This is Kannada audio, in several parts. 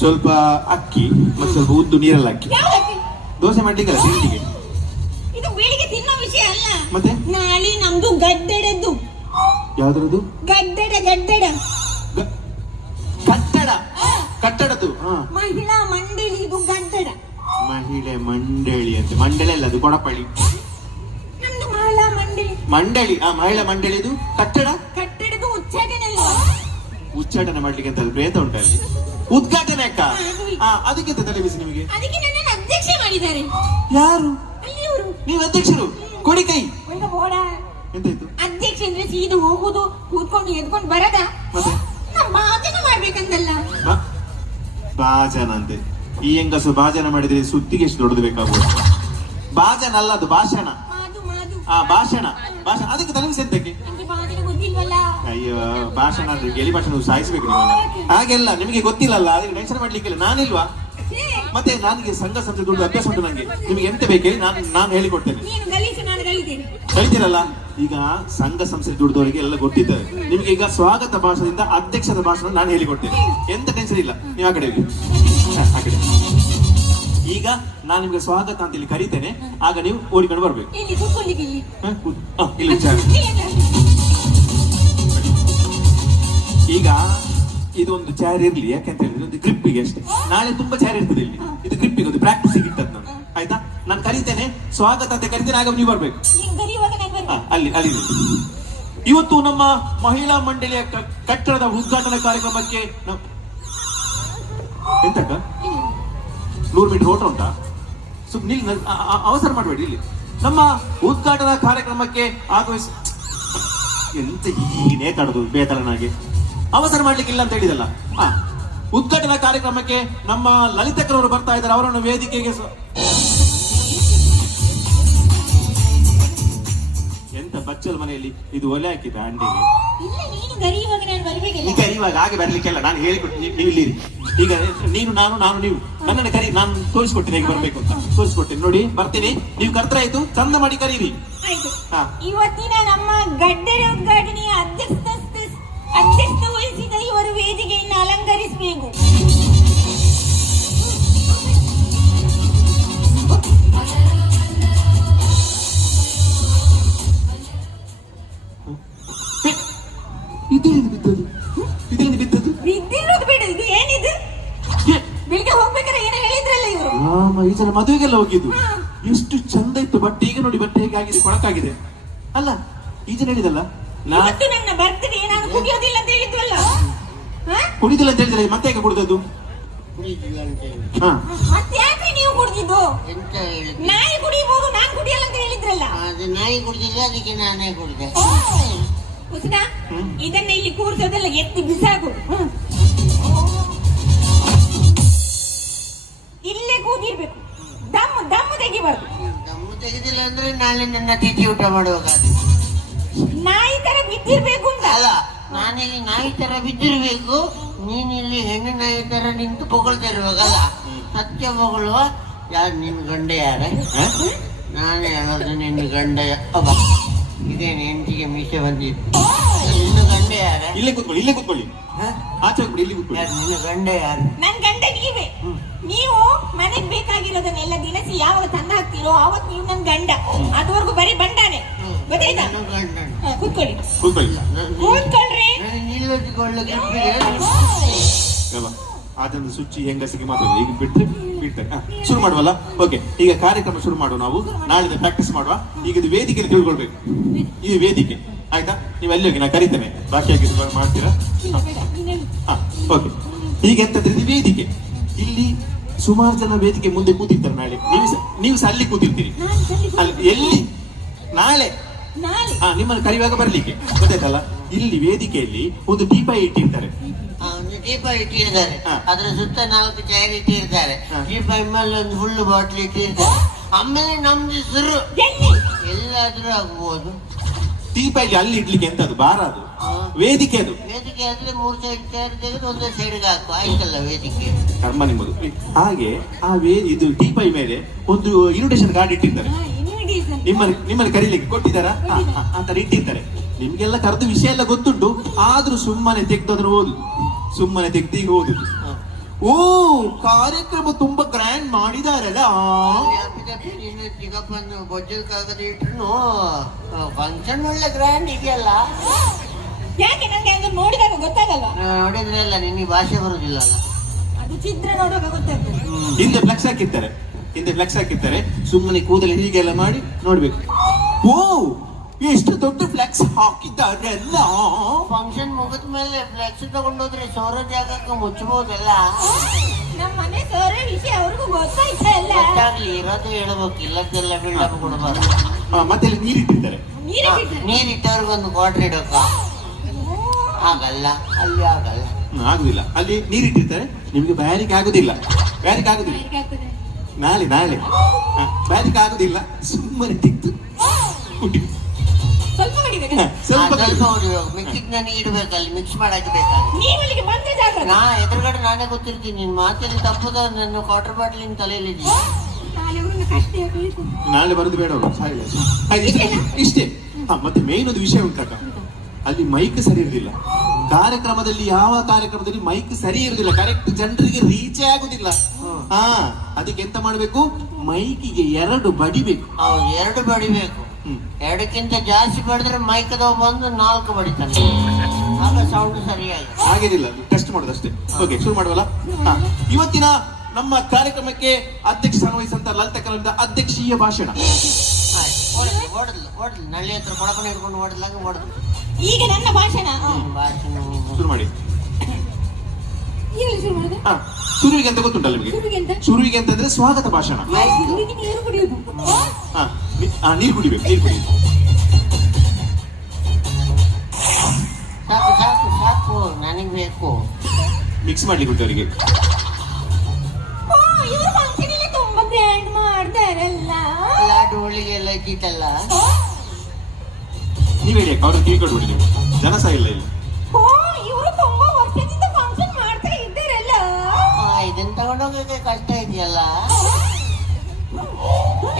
ಸ್ವಲ್ಪ ಅಕ್ಕಿ ಮತ್ತೆ ಸ್ವಲ್ಪ ಉದ್ದು ನೀರಲ್ಲಿ ಹಾಕಿ ಯಾವ್ದಕ್ಕೆ? ದೋಸೆ ಮಾಡ್ಲಿಕ್ಕಲ್ಲ ತಿಂಡಿಗೆ. ಇದು ಬೆಳಿಗ್ಗೆ ತಿನ್ನೋ ವಿಷಯ ಅಲ್ಲ. ಮತ್ತೆ ನಾಳೆ ನಮ್ದು ಗಡ್ಡೆಡದ್ದು. ಯಾವ್ದ್ರದ್ದು? ಗಡ್ಡೆಡ ಕಟ್ಟಡ. ಕಟ್ಟಡದ್ದು. ಮಹಿಳಾ ಮಂಡಳಿ ಇದು ಗಡ್ಡೆಡ. ಮಹಿಳೆ ಮಂಡಳಿ ಅಂತ. ಮಂಡಳಿ ಅಲ್ಲ, ಅದು ಕೊಡಪಳ್ಳಿ. ನಮ್ದು ಮಹಿಳಾ ಮಂಡಳಿ. ಮಂಡಳಿ. ಮಹಿಳಾ ಮಂಡಳಿದು ಕಟ್ಟಡ. ಕಟ್ಟಡದ ಉಚ್ಚಾಟನೆ ಅಲ್ವಾ? ಉಚ್ಚಾಟನೆ ಮಾಡ್ಲಿಕ್ಕೆ ಅಂತ ಪ್ರೇತ ಉಂಟಲ್ಲಿ. ಉದ್ಘಾಟನೆ ಅಕ್ಕ. ಅದಕ್ಕಿಂತ ತಲೆ ಬಿಸಿ ನಿಮಗೆ. ಅದಕ್ಕೆ ನನ್ನನ್ನು ಅಧ್ಯಕ್ಷೆ ಮಾಡಿದ್ದಾರೆ. ಯಾರು? ಅಲ್ಲಿಯವರು. ನೀವು ಅಧ್ಯಕ್ಷರು? ಕೊಡಿ ಕೈ. ಒಂದು ಬೋಡ. ಎಂತಾಯ್ತು? ಅಧ್ಯಕ್ಷ ಅಂದ್ರೆ ಸೀದಾ ಹೋಗುದು, ಕೂತ್ಕೊಂಡು ಎದ್ಕೊಂಡು ಬರದ. ಮತ್ತೆ ನಾವು ಭಾಷಣ ಮಾಡ್ಬೇಕಂತಲ್ಲ. ಭಾಜನ ಅಂತೆ. ಈ ಹೆಂಗಸು ಭಾಜನ ಮಾಡಿದ್ರೆ ಸುದ್ದಿಗೆ ಎಷ್ಟು ದೊಡ್ಡದು ಬೇಕಾಗ್ಬೋದು. ಭಾಜನ ಅಲ್ಲ, ಅದು ಭಾಷಣ. ಭಾಷಣ. ಭಾಷಣ ಅದಕ್ಕೆ ತಲೆಬಿಸಿ ಎಂತಕ್ಕೆ? ಅಯ್ಯೋ, ಭಾಷಣ ಅಂದ್ರೆ ಗೆಲಿ ಭಾಷಣ ಸಾಯಿಸ್ಬೇಕು ನೀವು. ಹಾಗೆಲ್ಲ ನಿಮಗೆ ಗೊತ್ತಿಲ್ಲಲ್ಲ, ಅದಕ್ಕೆ ಟೆನ್ಷನ್ ಮಾಡ್ಲಿಕ್ಕಿಲ್ಲ. ನಾನಿಲ್ವಾ? ಮತ್ತೆ ನನಗೆ ಸಂಘ ಸಂಸ್ಥೆ ದುಡ್ಡು ಅಭ್ಯಾಸ ಉಂಟು ನನಗೆ. ನಿಮ್ಗೆ ಎಂತ ಬೇಕೇ ನಾನು ಹೇಳಿಕೊಡ್ತೇನೆ. ಕಲಿತೀರಲ್ಲ. ಈಗ ಸಂಘ ಸಂಸ್ಥೆ ದುಡ್ದವರಿಗೆ ಎಲ್ಲ ಗೊತ್ತಿದ್ದಾರೆ. ನಿಮ್ಗೆ ಈಗ ಸ್ವಾಗತ ಭಾಷಣದಿಂದ ಅಧ್ಯಕ್ಷದ ಭಾಷಣ ನಾನು ಹೇಳಿಕೊಡ್ತೇನೆ. ಎಂತ ಟೆನ್ಷನ್ ಇಲ್ಲ. ನೀವು ಆ ಕಡೆ ಹೋಗಿ. ಆ ಕಡೆ. ಈಗ ನಾನು ನಿಮ್ಗೆ ಸ್ವಾಗತ ಅಂತ ಇಲ್ಲಿ ಕರಿತೇನೆ, ಆಗ ನೀವು ಓಡಿಕೊಂಡು ಬರ್ಬೇಕು. ಇಲ್ಲಿ ಈಗ ಇದೊಂದು ಚಾರ್ ಇರ್ಲಿ, ಯಾಕೆಂತ ಹೇಳಿದ್ರೆ ಒಂದು ಗ್ರಿಪ್ಪಿಗೆ ಅಷ್ಟೇ. ನಾಳೆ ತುಂಬಾ ಚಾರ್ ಇರ್ತದೆ ಇಲ್ಲಿ. ಇದು ಗ್ರಿಪ್ಪಿಗೆ ಒಂದು ಪ್ರಾಕ್ಟೀಸ್ ಇಟ್ಟದ್ದು ನಾನು. ಆಯ್ತಾ? ನಾನು ಕರಿತೇನೆ, ಸ್ವಾಗತ ಅಂತ ಕರಿತೇನೆ, ಆಗ ನೀವು ಬರ್ಬೇಕು. ಅಲ್ಲಿ ಅಲ್ಲಿ ಇವತ್ತು ನಮ್ಮ ಮಹಿಳಾ ಮಂಡಳಿಯ ಕಟ್ಟಡದ ಉದ್ಘಾಟನಾ ಕಾರ್ಯಕ್ರಮಕ್ಕೆ ಎಂತಕ್ಕ 100 ಮೀಟರ್ ಓಟ ಉಂಟಾ? ಅವಸರ ಮಾಡಬೇಡಿ. ಇಲ್ಲಿ ನಮ್ಮ ಉದ್ಘಾಟನಾ ಕಾರ್ಯಕ್ರಮಕ್ಕೆ ಆಗಮಿಸಿ ಎಂತ ಈ ನೇತಾಡುದು ಬೇತಲನಾಗೆ. ಅವಸರ ಮಾಡ್ಲಿಕ್ಕಿಲ್ಲ ಅಂತ ಹೇಳಿದಲ್ಲ. ಉದ್ಘಾಟನಾ ಕಾರ್ಯಕ್ರಮಕ್ಕೆ ನಮ್ಮ ಲಲಿತಕ್ಕರವರು ಬರ್ತಾ ಇದ್ದಾರೆ. ಅವರನ್ನು ವೇದಿಕೆಗೆ ಎಂತ ಬಚ್ಚಲ್ ಮನೆಯಲ್ಲಿ ಇದು ಒಲೆ ಹಾಕಿದ ಅಂಡೆಗೆ. ಈಗ ಇವಾಗ ಹಾಗೆ ಬರ್ಲಿಕ್ಕೆಲ್ಲ ನಾನು ಹೇಳಿಕೊಟ್ಟು ನೀವು ಇಲ್ಲಿ ಈಗ ನೀನು ನಾನು ನೀವು ನನ್ನನ್ನು ಕರಿ. ನಾನು ತೋರಿಸ್ಕೊಟ್ಟೇನೆ ಹೇಗೆ ಬರ್ಬೇಕು ಅಂತ ತೋರಿಸ್ಕೊಟ್ಟೇನೆ. ನೋಡಿ ಬರ್ತೀನಿ, ನೀವು ಕರ್ತರ ಆಯ್ತು, ಚಂದ ಮಾಡಿ ಕರೀರಿ. ಇವತ್ತಿನ ನಮ್ಮ ಗಡ್ಡೆಯ ಉದ್ಘಾಟನೆಯ ಅಧ್ಯಕ್ಷತೆ ವಹಿಸಿದ ಇವರು ವೇದಿಕೆಯನ್ನು ಅಲಂಕರಿಸಬೇಕು. ಬಿದ್ದಿರೋದು ಬೇಡ. ಇದು ಏನಿದು? ಬೆಳಿಗ್ಗೆ ಹೋಗ್ಬೇಕಾದ್ರೆ ಏನೋ ಹೇಳಿದ್ರಲ್ಲ ಇವರು. ಈ ಜನ ಮದುವೆಗೆಲ್ಲ ಹೋಗಿದ್ದು ಎಷ್ಟು ಚಂದ ಇತ್ತು ಬಟ್ಟೆ. ಈಗ ನೋಡಿ ಬಟ್ಟೆ ಹೇಗಾಗಿದೆ, ಕೊಳಕಾಗಿದೆ ಅಲ್ಲ. ಈ ಜನ ಹೇಳಿದಲ್ಲ ನನ್ನ ಬರ್ತದೆ ಏನಾದ್ರು ಕುಡಿಯೋದಿಲ್ಲ ಅಂತ ಹೇಳಿದ್ವಲ್ಲ. ಕುಡಿದಿಲ್ಲ ಅಂತ ಹೇಳಿದ್ರೆ ಮತ್ತೆ ಹೇಗೆ ಕುಡಿದದ್ದು? ಮತ್ತೆ ಯಾಕೆ ನೀವು ಕುಡಿದಿದ್ದು? ನಾಯಿ ಕುಡಿಯಬಹುದು, ನಾನ್ ಕುಡಿಯಲ್ಲ ಅಂತ ಹೇಳಿದ್ರಲ್ಲ. ನಾಯಿ ಕುಡಿದಿಲ್ಲ, ಅದಕ್ಕೆ ನಾನೇ ಕುಡಿದೆ. ಇದನ್ನ ಇಲ್ಲಿ ಕೂರ್ಸೋದೆಲ್ಲ ಎತ್ತಿ ಬಿಸಾಕು. ಇಲ್ಲೇ ಕೂದಿರ್ಬೇಕು. ದಮ್ಮು ತೆಗಿಬಾರ್ದು. ದಮ್ಮು ತೆಗೆದಿಲ್ಲ ಅಂದ್ರೆ ನಾಳೆ ನನ್ನ ತಿಥಿ ಊಟ ಮಾಡುವಾಗ ನಾಯಿ ತರ ಬಿದ್ದಿರ್ಬೇಕು ಅಂತ ಅಲ್ಲ. ನಾನಿಲ್ಲಿ ನಾಯಿ ತರ ಬಿದ್ದಿರ್ಬೇಕು, ನೀನಿಲ್ಲಿ ಹೆಣ್ಣು ನಾಯಿ ತರ ನಿಂತು ಹೊಗಳ್ತಿರ್ಬೇಕಲ್ಲ. ಸತ್ಯ ಹೊಗಳುವ. ಯಾರು ನಿನ್ ಗಂಡ ಯಾರ? ನಾನೇ ಹೇಳೋದು ನಿನ್ನ ಗಂಡ. ಇದೇನು ಹೆಂಡತಿಗೆ ಮೀಸೆ ಬಂದಿತ್ತು. ನಿನ್ನ ಗಂಡ ಯಾರ? ಇಲ್ಲೇ ಕೂತ್ಕೊಳ್ಳಿ, ಇಲ್ಲೇ ಕೂತ್ಕೊಳ್ಳಿ. ಆಚೆ ಹೋಗ್ಬಿಡಿ, ಇಲ್ಲಿ ಕೂತ್ಕೊಳ್ಳಿ. ನಿನ್ನ ಗಂಡ ಯಾರು? ನನ್ ಗಂಡ ನೀವೇ. ನೀವು ಮನೆಗ್ ಬೇಕಾಗಿರೋದನ್ನೆಲ್ಲ ದಿನಸಿ ಯಾವಾಗ ತಂದು ಹಾಕ್ತಿರೋ ಆವತ್ ನೀವು ನನ್ ಗಂಡ. ಅದುವರೆಗೂ ಬರೀ ಬಂಡಾನೆ. ಗೊತ್ತಾಯ್ತಾ? ಕೂತ್ಕೊಳ್ಳಿ, ಕೂತ್ಕೊಳ್ರಿ. ಅದನ್ನು ಸುಚ್ಚಿ ಹೆಂಗಸಿಗೆ ಮಾತ್ರ ಈಗ ಬಿಡ್ತಾರೆ. ಶುರು ಮಾಡುವಲ್ಲ? ಓಕೆ, ಈಗ ಕಾರ್ಯಕ್ರಮ ಶುರು ಮಾಡುವ. ನಾವು ನಾಳಿಂದ ಪ್ರಾಕ್ಟೀಸ್ ಮಾಡುವ. ಈಗ ಇದು ವೇದಿಕೆ ತಿಳ್ಕೊಳ್ಬೇಕು. ಇದು ವೇದಿಕೆ ಆಯ್ತಾ? ನೀವು ಅಲ್ಲಿ ಹೋಗಿ ನಾ ಕರಿತೇನೆ, ಬಾಕಿಯಾಗಿ ಮಾಡ್ತೀರಾ? ಓಕೆ, ಈಗ ಎಂತಂದ್ರೆ ಇದು ವೇದಿಕೆ. ಇಲ್ಲಿ ಸುಮಾರು ಜನ ವೇದಿಕೆ ಮುಂದೆ ಕೂತಿರ್ತಾರೆ. ನಾಳೆ ನೀವು ಸಹ ಅಲ್ಲಿ ಕೂತಿರ್ತೀರಿ. ಎಲ್ಲಿ? ನಾಳೆ ನಿಮ್ಮನ್ನು ಕರೆಯುವಾಗ ಬರ್ಲಿಕ್ಕೆ. ಗೊತ್ತಾಯ್ತಲ್ಲ? ಇಲ್ಲಿ ವೇದಿಕೆಯಲ್ಲಿ ಒಂದು ದೀಪ ಇಟ್ಟಿರ್ತಾರೆ. ದೀಪ ಇಟ್ಟಿರ್ತಾರೆ, ಅದ್ರ ಸುತ್ತ 4 ಚೇರ್ ಇಟ್ಟಿರ್ತಾರೆ. ದೀಪ ಮೇಲೆ ಒಂದು ಫುಲ್ ಬಾಟ್ಲಿ ಇಟ್ಟಿರ್ತಾರೆ. ಆಮೇಲೆ ನಮ್ದು ಸುರು ಎಲ್ಲಾದ್ರೂ ಆಗ್ಬೋದು. ದೀಪ ಇಲ್ಲಿ ಅಲ್ಲಿ ಇಡ್ಲಿಕ್ಕೆ ಎಂತ ಅದು ಬಾರ? ಅದು ವೇದಿಕೆ. ಅದು ವೇದಿಕೆ ಆದ್ರೆ 3 ಸೈಡ್ ಚೇರ್ ತೆಗೆದು ಒಂದೇ ಸೈಡ್ಗೆ ಹಾಕು, ಆಯ್ತಲ್ಲ ವೇದಿಕೆ. ಕರ್ಮ ನಿಮ್ಮದು. ಹಾಗೆ ಇದು ದೀಪ ಮೇಲೆ ಒಂದು ಇನ್ವಿಟೇಷನ್ ಕಾರ್ಡ್ ಇಟ್ಟಿರ್ತಾರೆ. ನಿಮ್ಮನ್ನು ಕರೀಲಿಕ್ಕೆ ಕೊಟ್ಟಿದ್ದಾರಾ ಅಂತ ಇಟ್ಟಿರ್ತಾರೆ. ನಿಮ್ಗೆಲ್ಲ ಕರೆದು ವಿಷಯ ಎಲ್ಲ ಗೊತ್ತುಂಟು, ಆದ್ರೂ ಸುಮ್ಮನೆ ತೆಗ್ದು ಅದನ್ನು ಓದುದು, ಸುಮ್ಮನೆ ತೆಗ್ದು ಈಗ ಓದುದು. ಓ ಕಾರ್ಯಕ್ರಮ ತುಂಬಾ ಗ್ರ್ಯಾಂಡ್ ಮಾಡಿದಾರಲ್ಲ. ಅಪ್ಪಿತಪ್ಪಿ ನಿನ್ನ ಚಿಕ್ಕಪ್ಪನ ಬೊಜ್ಜಕ್ಕಾಗದ ಇಟ್ರು ಫಂಕ್ಷನ್ ಒಳ್ಳೆ ಗ್ರ್ಯಾಂಡ್ ಇದೆಯಲ್ಲ. ಯಾಕೆ ನಂಗೆ ಅದು ನೋಡಿದಾಗ ಗೊತ್ತಾಗಲ್ಲ? ನೋಡಿದ್ರೆ ಅಲ್ಲ ನಿನ್ನ ಭಾಷೆ ಬರುದಿಲ್ಲ ಅಲ್ಲ. ಅದು ಚಿತ್ರ ನೋಡುವಾಗ ಗೊತ್ತಾಗ್ತದೆ. ಹಿಂದೆ ಫ್ಲೆಕ್ಸ್ ಹಾಕಿರ್ತಾರೆ ಸುಮ್ಮನೆ ಕೂದಲು ಹೀಗೆಲ್ಲ ಮಾಡಿ ನೋಡ್ಬೇಕು. ಓ ಎಷ್ಟು ದೊಡ್ಡ ಫ್ಲೆಕ್ಸ್ ಹಾಕಿದ್ದಾರಲ್ಲ. ಫಂಕ್ಷನ್ ಮುಗಿದ ಮೇಲೆ ಫ್ಲೆಕ್ಸ್ ತಗೊಂಡೋದ್ರೆ ಸೌರ ಜಾಗಕ್ಕೆ ಮುಚ್ಚಬಹುದಲ್ಲ. ನಮ್ಮ ಮನೆ ಸೋರ ವಿಷಯ ಅವ್ರಿಗೂ ಗೊತ್ತಾಯ್ತಲ್ಲ. ಗೊತ್ತಾಗ್ಲಿ, ಇರೋದು ಹೇಳ್ಬೇಕು, ಇಲ್ಲದೆಲ್ಲ ಬಿಲ್ಡಪ್ ಕೊಡಬಾರ್ದು. ಮತ್ತೆ ಇಲ್ಲಿ ನೀರಿಟ್ಟಿರ್ತಾರೆ. ನೀರಿಟ್ಟವ್ರಿಗೊಂದು ಕ್ವಾರ್ಟರ್ ಇಡೋಕ ಆಗಲ್ಲ, ಅಲ್ಲಿ ಆಗಲ್ಲ. ಆಗುದಿಲ್ಲ, ಅಲ್ಲಿ ನೀರಿಟ್ಟಿರ್ತಾರೆ. ನಿಮ್ಗೆ ಬ್ಯಾರಿಗೆ ಆಗುದಿಲ್ಲ. ನಾಳೆ ಬ್ಯಾರಿಗೆ ಆಗುದಿಲ್ಲ. ಸುಮ್ಮನೆ ತಿಕ್ತು ಕುಡಿ. ಸ್ವಲ್ಪ ಹೊಡಿಬೇಕು. ಸ್ವಲ್ಪ ಮಿಕ್ಕಿದ್ ನನಗೆ ಇಡ್ಬೇಕಲ್ಲಿ, ಮಿಕ್ಸ್ ಮಾಡಕ್ಕೆ ಬೇಕಾದ್ರೆ ನೀವಲ್ಲಿಗೆ ಬಂದೆ ಜಾಗ ನಾ ಎದುರುಗಡೆ ನಾನೇ ಗೊತ್ತಿರ್ತೀನಿ. ನಿನ್ ಮಾತಲ್ಲಿ ತಪ್ಪದ ನನ್ನ ಕ್ವಾರ್ಟರ್ ಬಾಟ್ಲಿನ ತಲೆಯಲ್ಲಿದೆ. ನಾಳೆ ಬರೋದು ಬೇಡ ಇಷ್ಟೇ. ಮತ್ತೆ ಮೇನ್ ಒಂದು ವಿಷಯ ಉಂಟಕ್ಕ, ಅಲ್ಲಿ ಮೈಕ್ ಸರಿ ಇರುದಿಲ್ಲ. ಕಾರ್ಯಕ್ರಮದಲ್ಲಿ ಯಾವ ಕಾರ್ಯಕ್ರಮದಲ್ಲಿ ಮೈಕ್ ಸರಿ ಇರುದಿಲ್ಲ, ಕರೆಕ್ಟ್ ಜನರಿಗೆ ರೀಚೇ ಆಗುದಿಲ್ಲ. ಅದಕ್ಕೆ ಎಂತ ಮಾಡ್ಬೇಕು, ಮೈಕಿಗೆ 2 ಬಡಿಬೇಕು. ಹೌದು, 2 ಬಡಿಬೇಕು. 2ಕ್ಕಿಂತ ಜಾಸ್ತಿ ಬಡಿದ್ರೆ ಮೈಕದವ ಬಂದು 4 ಬಡಿತಾನೆ, ಆಗ ಸೌಂಡ್ ಸರಿಯಾಗಿ. ಹಾಗೇನಿಲ್ಲ, ಟೆಸ್ಟ್ ಮಾಡೋದಷ್ಟೇ. ಓಕೆ, ಶುರು ಮಾಡುವಲ್ಲ. ಇವತ್ತಿನ ನಮ್ಮ ಕಾರ್ಯಕ್ರಮಕ್ಕೆ ಅಧ್ಯಕ್ಷ ವಹಿಸಂತ ಲಲಿತ ಕಲಾವಿದ ಅಧ್ಯಕ್ಷೀಯ ಭಾಷಣ. ಓಡದ್ಲು ನಳ್ಳಿ ಹತ್ರ ಕೊಡಪನ ಹಿಡ್ಕೊಂಡು ಓಡದ್ಲಾಗ ಓಡದ್ಲು. ಈಗ ನನ್ನ ಭಾಷಣ ಶುರು ಮಾಡಿ. ಶುರು ಮಾಡುದು. ಶುರುವಿಗೆ ಅಂತ ಗೊತ್ತುಂಟಲ್ಲ ನಿಮಗೆ? ಶುರುವಿಗೆ ಅಂತಂದ್ರೆ ಸ್ವಾಗತ ಭಾಷಣ. ನೀರು ಕುಡಿಯುದು. ನೀರು ಕುಡಿಬೇಕು. ಸಾಕು ಸಾಕು ಸಾಕು, ನನಗೆ ಬೇಕು. ಮಿಕ್ಸ್ ಮಾಡ್ಲಿಕ್ಕೆ ಉಂಟು ಅವರಿಗೆ. ಇವರು ಫಂಕ್ಷನ್ ಎಲ್ಲ ತುಂಬಾ ಗ್ರ್ಯಾಂಡ್ ಮಾಡ್ತಾರಲ್ಲ. ಲಾಡು ಹೋಳಿಗೆ ಎಲ್ಲ ಇದ್ದಿತ್ತಲ್ಲ. ನೀವ್ ಹೇಳಿ, ಅವ್ರಿಗೆ ಕಿವಿ ಕೊಡ್ಬಿಡಿ ನೀವು, ಜನ ಸಹ ಇಲ್ಲ ಇಲ್ಲಿ. ಇವರು ತುಂಬಾ ವರ್ಷದಿಂದ ಫಂಕ್ಷನ್ ಮಾಡ್ತಾ ಇದ್ದಾರಲ್ಲ. ಇದನ್ನ ತಗೊಂಡೋಗಕ್ಕೆ ಕಷ್ಟ ಇದೆಯಲ್ಲ.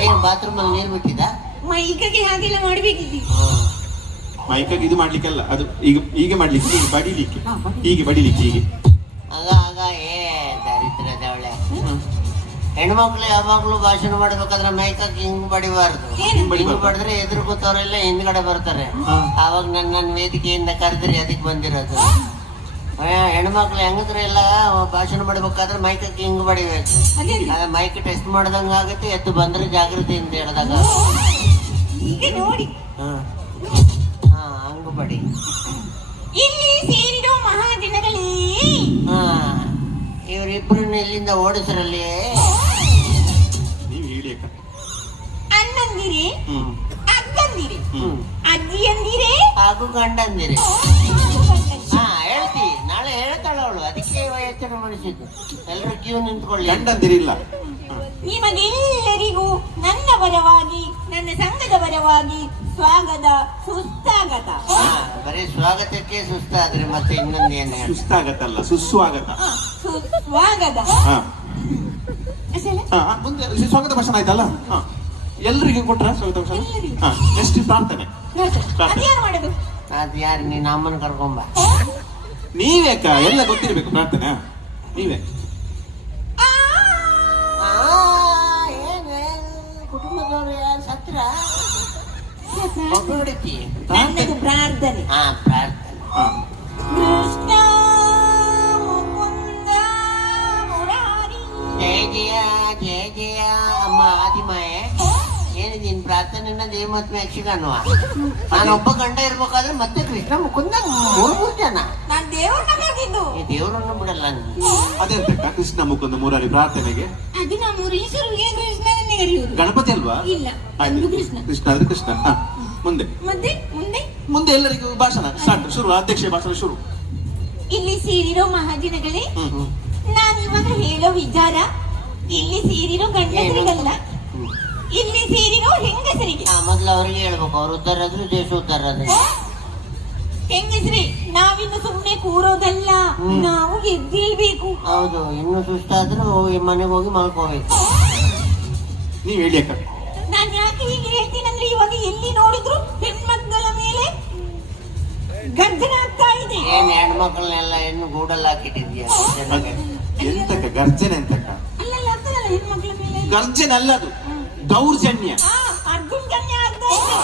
ಏನು ಬಾತ್ರೂಮ್ ಅಲ್ಲಿ ನೀರು ಬಿಟ್ಟಿದ್ದ? ಮೈಕಗೆ ಹಾಗೆಲ್ಲ ಮಾಡ್ಬೇಕಿದ್ದಿ. ಮೈಕಾಗಿ ಇದು ಮಾಡ್ಲಿಕ್ಕಲ್ಲ, ಅದು ಈಗ ಮಾಡ್ಲಿಕ್ಕೆ, ಹೀಗೆ ಬಡಿಲಿಕ್ಕೆ. ಆಗ ದರಿದ್ರದವಳೆ. ಹೆಣ್ಮಕ್ಳು ಯಾವಾಗ್ಲೂ ಭಾಷಣ ಮಾಡ್ಬೇಕಾದ್ರೆ ಮೈಕಾಗಿ ಹಿಂಗ್ ಬಡಿಬಾರ್ದು. ಹಿಂಗ್ ಬಡಿದ್ರೆ ಎದುರು ಕೂತವರೆಲ್ಲ ಹಿಂದ್ಗಡೆ ಬರ್ತಾರೆ. ಆವಾಗ ನನ್ನ ವೇದಿಕೆಯಿಂದ ಕರೆದ್ರಿ, ಅದಕ್ಕೆ ಬಂದಿರೋದು. ಹೆಣ್ಮಕ್ಳು ಹೆಂಗದ್ರೆ ಎಲ್ಲ ಭಾಷಣ ಮಾಡ್ಬೇಕಾದ್ರೆ ಮೈಕಾಗಿ ಹಿಂಗ್ ಬಡಿಬೇಕು. ಮೈಕ್ ಟೆಸ್ಟ್ ಮಾಡ್ದಂಗ ಆಗುತ್ತೆ, ಎದ್ದು ಬಂದ್ರೆ ಜಾಗೃತಿಯಿಂದ ಹೇಳಿದಾಗ. ಈಗ ನೋಡಿ, ಹಂಗ ಬಡಿ. ಇಲ್ಲಿ ಸೇರಿರೋ ಮಹಾಜನಗಳೇ, ಇವರಿಬ್ಬರನ್ನ ಇಲ್ಲಿಂದ ಓಡಿಸ್ರಲ್ಲಿ. ನೀವು ಹೇಳಿ ಅಕ್ಕ. ಅಣ್ಣಂದಿರಿ, ಅಕ್ಕಂದಿರಿ, ಅಜ್ಜಿಯಂದಿರಿ ಹಾಗೂ ಗಂಡಂದಿರಿ. ಹೇಳ್ತಿ, ನಾಳೆ ಹೇಳ್ತಾಳ ಅವಳು, ಅದಕ್ಕೆ ಯೋಚನೆ ಮಾಡಿಸಿದ್ದು. ಎಲ್ಲರೂ ಕ್ಯೂ ನಿಂತ್ಕೊಳ್ಳಿ. ಗಂಡಂದಿರಿಲ್ಲ. ನಿಮಗೆಲ್ಲರಿಗೂ ನನ್ನ ಪರವಾಗಿ, ನನ್ನ ಸಂಘದ ಪರವಾಗಿ ಸ್ವಾಗತ, ಸುಸ್ವಾಗತ. ಬರೀ ಸ್ವಾಗತಕ್ಕೆ ಸುಸ್ತಾದ್ರೆ ಮತ್ತೆ ಇನ್ನೊಂದೇನು? ಸುಸ್ತಾಗತ್ತಲ್ಲ, ಸುಸ್ವಾಗತ. ಸುಸ್ವಾಗತ. ಮುಂದೆ ಸ್ವಾಗತ ಭಾಷಣ ಆಯ್ತಲ್ಲ, ಎಲ್ರಿಗೂ ಕೊಟ್ರ ಸ್ವಾಗತ ಭಾಷಣ. ನೆಕ್ಸ್ಟ್ ಪ್ರಾರ್ಥನೆ. ಅದ್ಯಾರು ಮಾಡೋದು? ಅದು ಯಾರು? ನೀನ್ ಅಮ್ಮನ ಕರ್ಕೊಂಬ. ನೀವೇಕ ಎಲ್ಲ ಗೊತ್ತಿರ್ಬೇಕು ಪ್ರಾರ್ಥನೆ. ನೀವೇ ಕುಟುಂಬದವರು ಯಾರು ಸತ್ರ ಹೊಡಿತಿ. ನನ್ನದು ಪ್ರಾರ್ಥನೆ. ಪ್ರಾರ್ಥನೆ. ಕೃಷ್ಣ ಮುಕುಂದ ಮುರಾರಿ. ಜಯ ಜಯ ಜಯ ಜಯ. ಅಮ್ಮ ಆದಿಮಾಯೆ, ಏನಿದೆ ನಿನ್ ಪ್ರಾರ್ಥನೆ? ದೇವಮಾತ್ಮೆ ಯಕ್ಷಗಾನವ. ನಾನೊಬ್ಬ ಗಂಡ ಇರ್ಬೇಕಾದ್ರೆ ಮತ್ತೆ ಕೃಷ್ಣ ಮುಕುಂದ 3 ಜನ. ನಾನ್ ದೇವ್ರನ್ನ ಕರೆದಿದ್ದು. ದೇವ್ರನ್ನ ಬಿಡಲ್ಲ. ಅದೆಂತ ಕೃಷ್ಣ ಮುಕುಂದ ಮುರಾರಿ ಪ್ರಾರ್ಥನೆಗೆ? ಅದು ನಮ್ಮ ಈಶ್ವರಿಗೆ ಕೃಷ್ಣನನ್ನೇ ಕರೆಯುವುದು. ಗಣಪತಿ ಅಲ್ವಾ? ಇಲ್ಲ, ಕೃಷ್ಣ ಅದು ಕೃಷ್ಣ. ಮುಂದೆ ಮುಂದೆ ಎಲ್ಲರಿಗೂ ಭಾಷಣ ಸ್ಟಾರ್ಟ್. ಶುರು, ಅಧ್ಯಕ್ಷ ಭಾಷಣ ಶುರು. ಇಲ್ಲಿ ಸೇರಿರೋ ಮಹಾಜನಗಳೇ, ನಾನಿವಾಗ ಹೇಳೋ ವಿಚಾರ ಇಲ್ಲಿ ಸೇರಿರೋ ಗಂಡಸರಿಗಲ್ಲ, ಇಲ್ಲಿ ಸೇರಿರೋ ಹೆಂಗಸರಿಗೆ. ಮೊದ್ಲು ಅವ್ರಿಗೆ ಹೇಳ್ಬೇಕು, ಅವ್ರು ಉದ್ದಾರ ಆದ್ರು ದೇಶ ಉದ್ದಾರ ಆದ್ರೆ. ಹೆಂಗಸ್ರಿ, ನಾವಿನ್ನು ಸುಮ್ನೆ ಕೂರೋದಲ್ಲ, ನಾವು ಎದ್ದೇಳ್ಬೇಕು. ಹೌದು, ಇನ್ನು ಸುಸ್ತಾದ್ರೂ ಮನೆಗೆ ಹೋಗಿ ಮಲ್ಕೋಬೇಕು. ನೀವ್ ಹೇಳಿ ಅಕ್ಕ. ನಾನ್ ಯಾಕೆ ಹೀಗೆ ಹೇಳ್ತೀನಂದ್ರೆ, ಇವಾಗ ಎಲ್ಲಿ ನೋಡಿದ್ರು ಹೆಣ್ಮಕ್ಳ ಮೇಲೆ ಗರ್ಜನೆ ಆಗ್ತಾ ಇದೆ. ಏನ್ ಹೆಣ್ಮಕ್ಳನ್ನೆಲ್ಲ ಹೆಣ್ಣು ಗೂಡಲ್ಲಿ ಹಾಕಿಟ್ಟಿದ್ಯಾ? ಎಂತಕ್ಕ ಗರ್ಜನೆ ಎಂತಕ್ಕ? ಅಲ್ಲಲ್ಲ ಆಗ್ತದಲ್ಲ ಹೆಣ್ಮಕ್ಳ ಮೇಲೆ. ಗರ್ಜನೆ ಅಲ್ಲ ಅದು, ದೌರ್ಜನ್ಯ. ಅರ್ಜುನ್ ಜನ್ಯ ಆಗ್ತಾ ಇದೆ.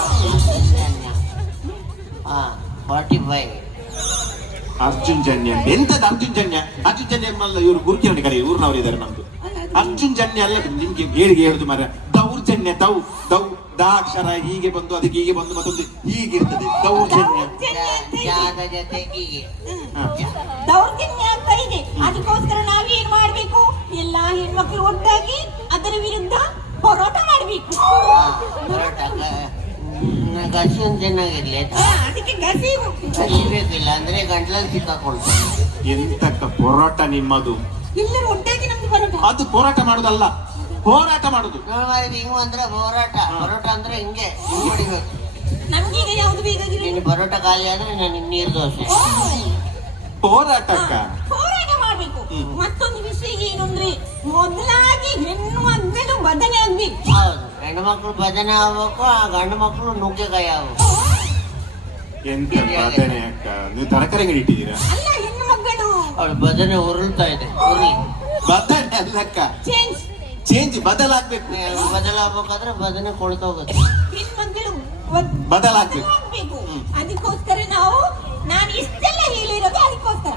45. ಅರ್ಜುನ್ ಜನ್ಯ ಎಂತದ ಅರ್ಜುನ್ ಜನ್ಯ? ಅರ್ಜುನ್ ಜನ್ಯ ಅಲ್ಲ, ಇವರು ಗುರುಕಿರಣಿ ಕರೆ ಊರಿನವರು ಇದ್ದಾರೆ ನಮ್ದು. ಅರ್ಜುನ್ ಜನ್ಯ ಅಲ್ಲ, ನಿಮ್ಗೆ ಹೇಳಿಗೆ ಹೇಳುದು ಮರ. ದೌರ್ಜನ್ಯ, ದೌ ದೌ ದಾಕ್ಷರ ಹೀಗೆ ಬಂದು ಅದಕ್ಕೆ ಹೀಗೆ ಬಂದು ಮತ್ತೊಂದು ಹೀಗಿರ್ತದೆ ದೌರ್ಜನ್ಯ. ಜೊತೆಗೆ ದೌರ್ಜನ್ಯ ಆಗ್ತಾ ಇದೆ. ಅದಕ್ಕೋಸ್ಕರ ನಾವೇನ್ ಮಾಡ್ಬೇಕು? ಎಲ್ಲಾ ಹೆಣ್ಮಕ್ಳು ಒಟ್ಟಾಗಿ ಅದರ ವಿರುದ್ಧ ಹೋರಾಟ ಮಾಡ್ಬೇಕು. ಗಸಿ ಒಂದು ಚೆನ್ನಾಗಿರ್ಲಿ. ಅದಕ್ಕೆ ಗಸಿ ಗಸಿಬೇಕಿಲ್ಲ ಅಂದ್ರೆ ಗಂಟ್ಲಲ್ಲಿ ಸಿಕ್ಕಾಕೊಳ್ತಾರೆ. ಎಂತಕ್ಕ ಹೋರಾಟ ನಿಮ್ಮದು? ಎಲ್ಲರೂ ಒಟ್ಟಾಗಿ ನಮ್ದು ಹೋರಾಟ. ಅದು ಹೋರಾಟ ಮಾಡುದಲ್ಲ, ಹೋರಾಟ ಮಾಡುದು. ಹಿಂಗು ಅಂದ್ರೆ ಹೋರಾಟ. ಪರೋಟ ಅಂದ್ರೆ ಹಿಂಗೆ ಹಿಂಗ್ ಹೊಡಿಬೇಕು. ನಮ್ಗೀಗ ಯಾವ್ದು ಬೇಕಾಗಿಲ್ಲ. ನೀನು ಪರೋಟ ಖಾಲಿ ಆದ್ರೆ ನಾನು ನೀರು ದೋಸೆ. ಹೋರಾಟಕ್ಕ ಹೋರಾಟ ಮಾಡ್ಬೇಕು. ಮತ್ತೊಂದು ವಿಷಯ ಏನು ಅಂದ್ರೆ, ಮೊದಲಾಗಿ ಹೆಣ್ಣು ಮಕ್ಕಳು ಬದನೆ ಆಗ್ಬೇಕು. ಹೌದು, ಹೆಣ್ಣು ಮಕ್ಳು ಭಜನೆ ಆಗ್ಬೇಕು, ಆ ಗಂಡು ಮಕ್ಳು ನುಗ್ಗೆಕಾಯಿ ಆಗ್ಬೇಕು. ಎಂತ ಬದನೆ ಅಕ್ಕ? ನೀವು ತರಕಾರಿ ಇಟ್ಟಿದ್ದೀರಾ? ಅಲ್ಲ, ಹೆಣ್ಣು ಮಕ್ಕಳು ಅವಳು ಭಜನೆ ಉರುಳ್ತಾ ಇದೆ. ಉರುಳಿ ಬದನೆ ಅಲ್ಲಕ್ಕ, ಚೇಂಜ್ ಚೇಂಜ್ ಬದಲಾಗ್ಬೇಕು. ಬದಲಾಗಬೇಕಾದ್ರೆ ಭಜನೆ ಕೊಳ್ತೋಗುತ್ತೆ. ಹೆಣ್ಮಕ್ಳು ಬದಲಾಗ್ಬೇಕು. ಆಗ್ಬೇಕು. ಅದಕ್ಕೋಸ್ಕರ ನಾನು ಇಷ್ಟೆಲ್ಲ ಹೇಳಿರೋದು ಅದಕ್ಕೋಸ್ಕರ.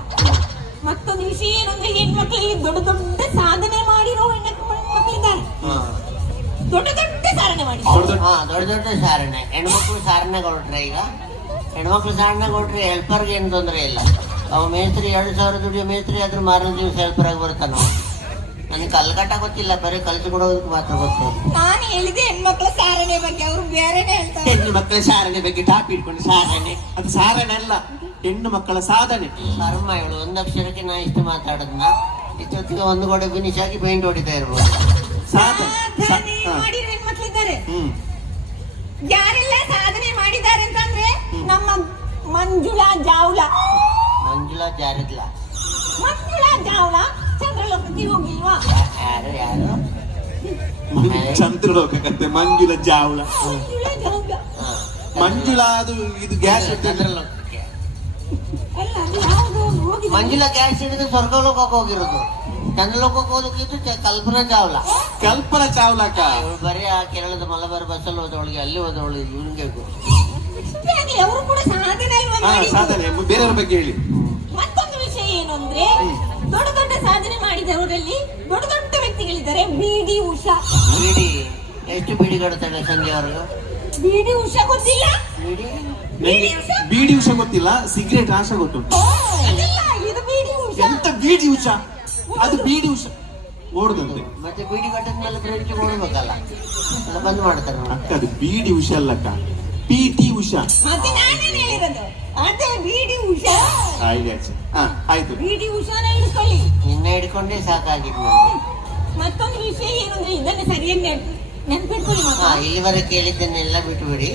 ಮತ್ತೊಂದು ವಿಷಯ ಏನು ಅಂದ್ರೆ, ಹೆಣ್ಮಕ್ಳಿಗೆ ದೊಡ್ಡ ದೊಡ್ಡ ಸಾಧನೆ ಮಾಡಿರೋ ಹೆಣ್ಮಕ್ಳಿದ್ದಾರೆ. ದೊಡ್ಡ ದೊಡ್ಡ ಸಾಧನೆ ಮಾಡಿ ದೊಡ್ಡ ದೊಡ್ಡ ಸಾರಣೆ. ಹೆಣ್ಮಕ್ಳು ಸಾರಣೆ ಕೊಟ್ರೆ, ಈಗ ಹೆಣ್ಮಕ್ಳು ಸಾರಣೆ ಕೊಟ್ರೆ ಹೆಲ್ಪರ್ಗೆ ಏನು ತೊಂದರೆ ಇಲ್ಲ. ಅವ ಮೇಸ್ತ್ರಿ 2,000 ದುಡಿಯೋ ಮೇಸ್ತ್ರಿ ಆದ್ರೂ ಮಾರನೇ ದಿವಸ ಹೆಲ್ಪರ್ ಆಗಿ ಬರ್ತಾನ. ನನಗೆ ಕಲ್ಕಟ್ಟ ಗೊತ್ತಿಲ್ಲ, ಬರೀ ಕಲ್ತು ಕೊಡೋದಕ್ಕೆ ಮಾತ್ರ ಗೊತ್ತು. ನಾನು ಹೇಳಿದೆ ಹೆಣ್ಮಕ್ಳ ಸಾರಣೆ ಬಗ್ಗೆ, ಅವರು ಬೇರೆನೆ ಹೇಳ್ತಾರೆ. ಹೆಣ್ಣು ಮಕ್ಕಳ ಸಾರಣೆ ಬಗ್ಗೆ ಟಾಪಿ ಇಟ್ಕೊಂಡು ಸಾರಣೆ, ಅದು ಸಾರಣೆ ಅಲ್ಲ, ಹೆಣ್ಣು ಮಕ್ಕಳ ಸಾಧನೆ. ಕರ್ಮ ಹೇಳು. ಒಂದು ಅಕ್ಷರಕ್ಕೆ ನಾ ಇಷ್ಟು ಮಾತಾಡದ್ನ ಇಷ್ಟೊತ್ತಿಗೆ ಒಂದು ಗೋಡೆ ಫಿನಿಶ್ ಆಗಿ ಪೇಂಟ್ ಹೊಡಿತಾ ಇರ್ಬೋದು. ಸಾಧನೆ ಮಾಡಿರೋ ಹೆಣ್ಮಕ್ಳಿದ್ದಾರೆ. ಯಾರೆಲ್ಲ ಸಾಧನೆ ಮಾಡಿದ್ದಾರೆ ಅಂತಂದ್ರೆ, ನಮ್ಮ ಮಂಜುಳಾ ಜಾವ್ಲಾ. ಮಂಜುಳಾ ಜಾರಿದ್ಲ. ಮಂಜುಳಾ ಜಾವ್ಲಾ ಚಂದ್ರಲೋಕಕ್ಕೆ ಹೋಗಿಲ್ವಾ? ಯಾರು ಚಂದ್ರಲೋಕಕ್ಕೆ ಮಂಜುಳ ಜಾವ್ಲಾ. ಮಂಜುಳಾ ಜಾವ್ಲಾ, ಮಂಜುಳಾ ಅದು ಇದು ಗ್ಯಾಸ್ ಚಂದ್ರಲೋಕಕ್ಕೆ ಅಲ್ಲ, ಅದು ಯಾವ್ದು ಹೋಗಿ. ಮಂಜುಳಾ ಗ್ಯಾಸ್ ಹಿಡಿದು ಸ್ವರ್ಗಲೋಕಕ್ಕೆ ಹೋಗಿರೋದು. ಚಂದ್ರಲೋಕಕ್ಕೆ ಹೋದಕ್ಕಿತ್ತು ಕಲ್ಪನಾ ಚಾವ್ಲಾ. ಕಲ್ಪನಾ ಚಾವ್ಲಾಕ ಇವಳು ಬರೀ ಆ ಕೇರಳದ ಮಲಬಾರ್ ಬಸ್ಸಲ್ಲಿ ಹೋದವಳಿಗೆ, ಅಲ್ಲಿ ಹೋದವಳಿಗೆ ಇವನಿಗೆ ಅವರು ಕೂಡ ಸಾಧನೆ ಅಲ್ವಾ ಹಾ ಮಾಡಿದ್ದು? ಸಾಧನೆ. ಬೇರೆಯವ್ರ ಬಗ್ಗೆ ಹೇಳಿ. ಮತ್ತೊಂದು ವಿಷಯ ಏನು ಅಂದ್ರೆ, ದೊಡ್ಡ ದೊಡ್ಡ ಸಾಧನೆ ಮಾಡಿದವರಲ್ಲಿ ದೊಡ್ಡ ದೊಡ್ಡ ವ್ಯಕ್ತಿಗಳಿದ್ದಾರೆ. ಬಿ.ಡಿ. ಉಷಾ. ಬಿಡಿ ಎಷ್ಟು ಬಿಡಿ ಕಡ್ತಾಳೆ ಸಂಜೆ ಅವ್ರಿಗೂ? ಬಿ.ಡಿ. ಉಷಾ ಗೊತ್ತಿಲ್ಲ? ಬಿಡಿ ನಂಗೆ ಬೀಡಿ ಉಷ ಗೊತ್ತಿಲ್ಲ, ಸಿಗರೇಟ್ ಆಶಾ ಗೊತ್ತುಂಟು. ಅದಲ್ಲ, ಇದು ಬಿ.ಡಿ. ಉಷಾ. ಎಂತ ಬೀಡಿ ಉಷ? ಅದು ಬೀಡಿ ಉಷ ಓಡುದಂತೆ. ಮತ್ತೆ ಬೀಡಿ ಕಟ್ಟದ ಮೇಲೆ ಫ್ರೆಂಚ್ ಓಡ್ಬೇಕಲ್ಲ, ಎಲ್ಲ ಬಂದ್ ಮಾಡ್ತಾರೆ ನೋಡಿ. ಅಕ್ಕ ಅದು ಬೀಡಿ ಉಷ ಅಲ್ಲಕ್ಕ, ಪಿ.ಟಿ. ಉಷಾ. ಮತ್ತೆ ನಾನೇನು ಹೇಳಿರೋದು? ಅದೇ ಬಿ.ಡಿ. ಉಷಾ. ಆಯ್ತು. ಬಿ.ಡಿ. ಉಷಾನ ಇಳಿಸ್ಕೊಳ್ಳಿ. ನಿನ್ನೆ ಹಿಡ್ಕೊಂಡೇ ಸಾಕಾಗಿತ್ತು ನನಗೆ. ಮತ್ತೊಂದು ವಿಷಯ ಏನು ಅಂದ್ರೆ, ಇದನ್ನ ಸರಿಯಾಗಿ ನೆನ್ಪಿಟ್ಕೊಳ್ಳಿ. ಇಲ್ಲಿವರೆಗೆ ಕೇಳಿದ್ದನ್ನೆಲ್ಲ ಬಿಟ್ಟು ಬಿಡಿ.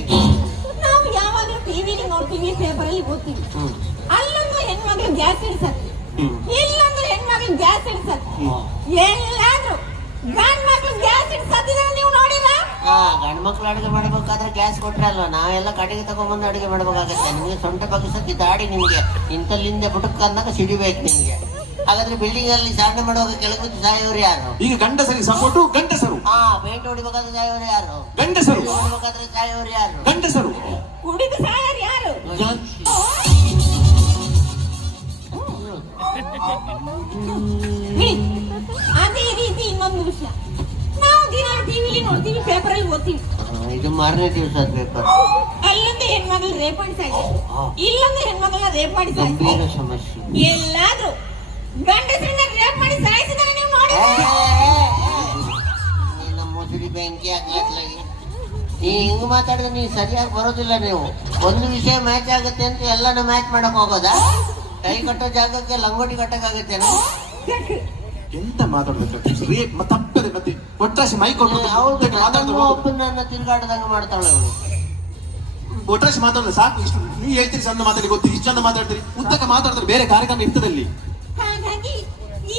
ನಾವು ಯಾವಾಗಲೂ ಟಿವಿಲಿ ನೋಡ್ತೀವಿ, ಪೇಪರ್ ಅಲ್ಲಿ ಓದ್ತೀವಿ. ಅಲ್ಲೊಂದು ಹೆಣ್ಮಕ್ಳು ಗ್ಯಾಸ್ ಇಡ್ಸತ್, ಇಲ್ಲೊಂದು ಹೆಣ್ಮಕ್ಳು ಗ್ಯಾಸ್ ಇಡ್ಸತ್. ಎಲ್ಲಾದ್ರೂ ಗಂಡ್ ಮಕ್ಳು ಗ್ಯಾಸ್ ಇಡ್ಸತ್ತಿದ್ರೆ ನೀವು ನೋಡಿಲ್ಲ? ಗಂಡು ಮಕ್ಳು ಅಡುಗೆ ಮಾಡ್ಬೇಕಾದ್ರೆ ಗ್ಯಾಸ್ ಕೊಟ್ರೆ ಅಲ್ವಾ, ನಾವೆಲ್ಲ ಕಡೆಗೆ ತಗೊಂಡ್ಬಂದು ಅಡುಗೆ ಮಾಡ್ಬೇಕಾಗತ್ತೆ. ನಿಮ್ಗೆ ಸೊಂಟ ಬಗ್ಗಿಸಕ್ಕೆ ದಾಡಿ, ನಿಮ್ಗೆ ಇಂತಲ್ಲಿಂದ ಬುಟಕ್ ಅಂದಾಗ ಸಿಡಿಬೇಕು ನಿಮ್ಗೆ. ಹಾಗಾದ್ರೆ ಬಿಲ್ಡಿಂಗ್ ಅಲ್ಲಿ ಸಾಧನೆ ಮಾಡುವಾಗ ಕೆಳಗೆ ಸಾಯೋರು ಯಾರು? ಈಗ ಗಂಡಸರಿಗೆ ಸಪೋರ್ಟು ಗಂಡಸರು. ಪೇಂಟ್ ಹೊಡಿಬೇಕಾದ್ರೆ ಸಾಯೋರು ಯಾರು? ಗಂಡಸರು. ಹೊಡಿಬೇಕಾದ್ರೆ ಸಾಯೋರು ಯಾರು? ಗಂಡಸರು. ಕುಡಿದು ಸಾಯರ್ ಯಾರು? ಅದೇ ರೀತಿ ಇನ್ನೊಂದು ವಿಷಯ, ನಾವು ದಿನ ಟಿವಿಲಿ ನೋಡ್ತೀವಿ, ಪೇಪರ್ ಅಲ್ಲಿ ಓದ್ತೀವಿ. ಇದು ಮಾರನೇ ದಿವಸ ಪೇಪರ್. ಅಲ್ಲೊಂದು ಹೆಣ್ಮಗಳು ರೇಪ್ ಮಾಡಿ ಸಾಯ್ತಾರೆ, ಇಲ್ಲೊಂದು ಹೆಣ್ಮಗಳನ್ನ ರೇಪ್ ಮಾಡಿ ಗಂಭೀರ ಸಾಯ್ತಾರೆ. ಸಮಸ್ಯೆ. ಎಲ್ಲಾದ್ರೂ ಗಂಡಸರನ್ನ ರೇಪ್ ಮಾಡಿ ಸಾಯಿಸಿದಾರೆ ನೀವು ನೋಡಿ. ನಮ್ಮ ಮುಸುಡಿ ಬೆಂಕಿ ಆಗ್ಲತ್ಲಾಗಿ ನೀ ಹಿಂಗ್ ಮಾತಾಡಿದ್ರೆ ನೀವು ಸರಿಯಾಗಿ ಬರೋದಿಲ್ಲ. ನೀವು ಒಂದು ವಿಷಯ ಮ್ಯಾಚ್ ಆಗುತ್ತೆ ಅಂತ ಎಲ್ಲಾನು ಮ್ಯಾಚ್ ಮಾಡಕ್ ಹೋಗೋದಾ? ಕೈ ಕಟ್ಟೋ ಜಾಗಕ್ಕೆ ಲಂಗೋಟಿ ಕಟ್ಟಕ್ಕಾಗತ್ತೇನೋ? ಎಂತ ಮಾತಾಡ್ಬೇಕು? ತಪ್ಪದೆ ಮತ್ತೆ ಒಟ್ಟಾಶಿ ಮೈ ಕೊಟ್ಟು ಒಬ್ಬನ ತಿರುಗಾಡದಂಗ ಮಾಡ್ತಾಳೆ ಅವಳು. ಒಟ್ಟಾಶಿ ಮಾತಾಡಲ್ಲ ಸಾಕು. ಇಷ್ಟು ನೀವು ಹೇಳ್ತೀರಿ, ಚಂದ ಮಾತಾಡಿ ಗೊತ್ತಿಲ್ಲ, ಇಷ್ಟೊಂದು ಮಾತಾಡ್ತೀರಿ, ಉದ್ದಕ್ಕೆ ಮಾತಾಡ್ತಾರೆ, ಬೇರೆ ಕಾರ್ಯಕ್ರಮ ಇರ್ತದಲ್ಲಿ. ಹಾಗಾಗಿ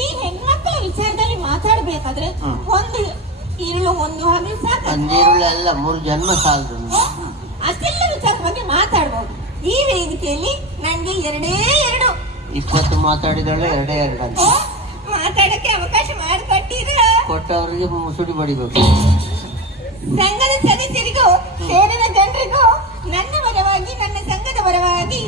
ಈ ಹೆಣ್ಮಕ್ಳ ವಿಚಾರದಲ್ಲಿ ಮಾತಾಡ್ಬೇಕಾದ್ರೆ ಒಂದು ಇರುಳು ಒಂದು ಹಗಲು ಸಾಕು. ಒಂದಿರುಳೆಲ್ಲ 3 ಜನ್ಮ ಸಾಲದು. ಅಷ್ಟೆಲ್ಲ ವಿಚಾರದ ಬಗ್ಗೆ ಮಾತಾಡ್ಬೋದು. ಈ ವೇದಿಕೆಯಲ್ಲಿ ನನ್ಗೆ 2 20 ಮಾತಾಡಿದಳು 2 ಅಂತ. ಮಾತಾಡಕ್ಕೆ ಅವಕಾಶ ಮಾಡಿಕೊಟ್ಟಿರ ಕೊಟ್ಟವರಿಗೆ ಮುಸುಡಿ ಬಡಿಬೇಕು. ಸಂಘದ ಸದಸ್ಯರಿಗೂ ಸೇರಿನ ಜನರಿಗೂ ನನ್ನ ಪರವಾಗಿ ನನ್ನ ಸಂಘದ ಪರವಾಗಿ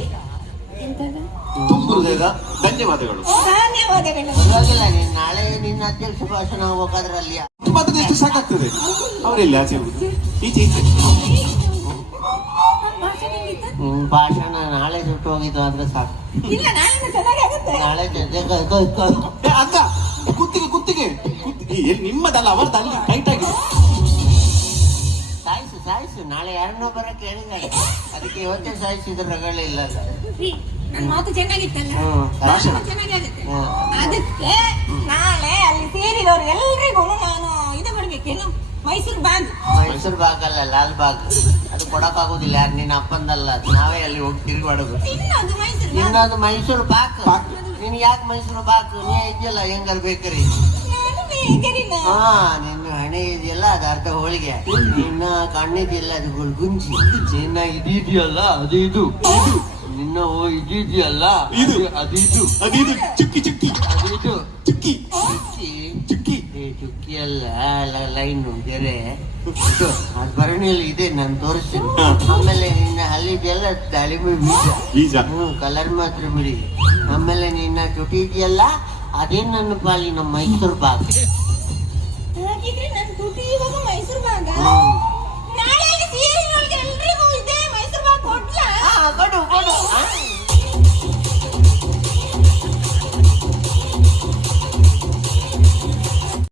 ತುಂಬ ಹೃದಯದ ಧನ್ಯವಾದಗಳು. ಧನ್ಯವಾದಗಳು. ಪರವಾಗಿಲ್ಲ, ನೀನ್ ನಾಳೆ ನಿನ್ನ ಅಧ್ಯಕ್ಷ ಭಾಷಣ ಹೋಗ್ಬೇಕಾದ್ರೆ ಅಲ್ಲಿ ಮಾತ್ರ ಎಷ್ಟು ಸಾಕಾಗ್ತದೆ. ಅವರೆಲ್ಲ ಆಚೆ ಹೋಗುದು, ಈಚೆ ಈಚೆ. ನಿನ್ ಭಾಷಣ ನಾಳೆ ಸುಟ್ಟು ಹೋಗಿದ್ದು ಅಂದ್ರೆ ಸಾಕು. ಇಲ್ಲ, ನಾಳೆ ಚೆನ್ನಾಗಿ ಆಗುತ್ತೆ. ನಾಳೆ ಏ, ಅಕ್ಕ ಕುತ್ತಿಗೆ ಕುತ್ತಿಗೆ ಕುತ್ತಿಗೆ ಎಲ್ಲಿ ನಿಮ್ಮದಲ್ಲ ಅವರದ್ದು, ಅಲ್ಲಿ ಟೈಟ್ ಆಗಿದೆ. ಸಾಯಿಸು ಸಾಯಿಸು, ನಾಳೆ ಯಾರನ್ನೋ ಬರ ಕೇಳಿದ್ದಾರೆ, ಅದಕ್ಕೆ ಇವತ್ತೇ ಸಾಯಿಸಿದ್ರೆ ರಗಳಿಲ್ಲ. ನನ್ನ ಮಾತು ಚೆನ್ನಾಗಿತ್ತಲ್ಲ, ಭಾಷಣ ಚೆನ್ನಾಗಿ ಆಗುತ್ತೆ. ಅದಕ್ಕೆ ನಾಳೆ ಅಲ್ಲಿ ಸೇರಿದವರು ಎಲ್ರಿಗೂ ನಾನು ಇದು ಮಾಡ್ಬೇಕೇನು, ಮೈಸೂರು ಬಾಗ್. ಮೈಸೂರು ಬಾಗ್ ಅಲ್ಲ, ಲಾಲ್ ಬಾಗ್. ಅದು ಕೊಡಕ್ಕಾಗೋದಿಲ್ಲ, ಯಾರು ನಿನ್ನ ಅಪ್ಪಂದಲ್ಲ, ನಾವೇ ಅಲ್ಲಿ ಹೋಗಿ ತಿರುಗಾಡೋದು. ಇನ್ನೊಂದು ಮೈಸೂರು ಬಾಗ್. ಇನ್ನೊಂದು ಮೈಸೂರು ಬಾಕ್. ನಿನ್ ಯಾಕೆ ಮೈಸೂರು ಬಾಕ್? ನೀ ಇದೆಯಲ್ಲ ಹೆಂಗಾರ ಬೇಕರಿ. ನಾನು ಬೇಕರಿನ. ಹಾ, ನಿನ್ನ ಹಣೆ ಇದೆಯಲ್ಲ ಅದು ಅರ್ಧ ಹೋಳಿಗೆ, ನಿನ್ನ ಕಣ್ಣಿದೆಯಲ್ಲ ಅದು ಗುಂಜಿ, ನಿನ್ನ ಇದೆಯಲ್ಲ ಅದು ಇದು, ನಿನ್ನ ಇದೆಯಲ್ಲ ಇದು ಅದಿದು, ಅದಿದು ಚುಕ್ಕಿ ಚುಕ್ಕಿ ಅದಿದು ಚುಕ್ಕಿ ಚುಕ್ಕಿ ಚುಕ್ಕಿ. ಚುಕ್ಕಿ ಅಲ್ಲ, ಲೈನು ಬೇರೆ. ಅದು ಭರಣಿಯಲ್ಲಿ ಇದೆ, ನಾನು ತೋರಿಸ್ತೀನಿ. ಆಮೇಲೆ ನಿನ್ನ ಹಲ್ಲಿದೆಯಲ್ಲ ದಾಳಿಂಬೆ ಬೀಜ, ಬೀಜ. ಕಲರ್ ಮಾತ್ರ ಬಿಡಿ. ಆಮೇಲೆ ನಿನ್ನ ಚುಟಿ ಇದೆಯಲ್ಲ ಅದೇ ನನ್ನ ಪಾಲಿನ ಮೈಸೂರು ಬಾಗ್. ಹಾಗಿದ್ರೆ ನನ್ನ ತುಟಿ ಇವಾಗ ಮೈಸೂರು ಬಾಗ.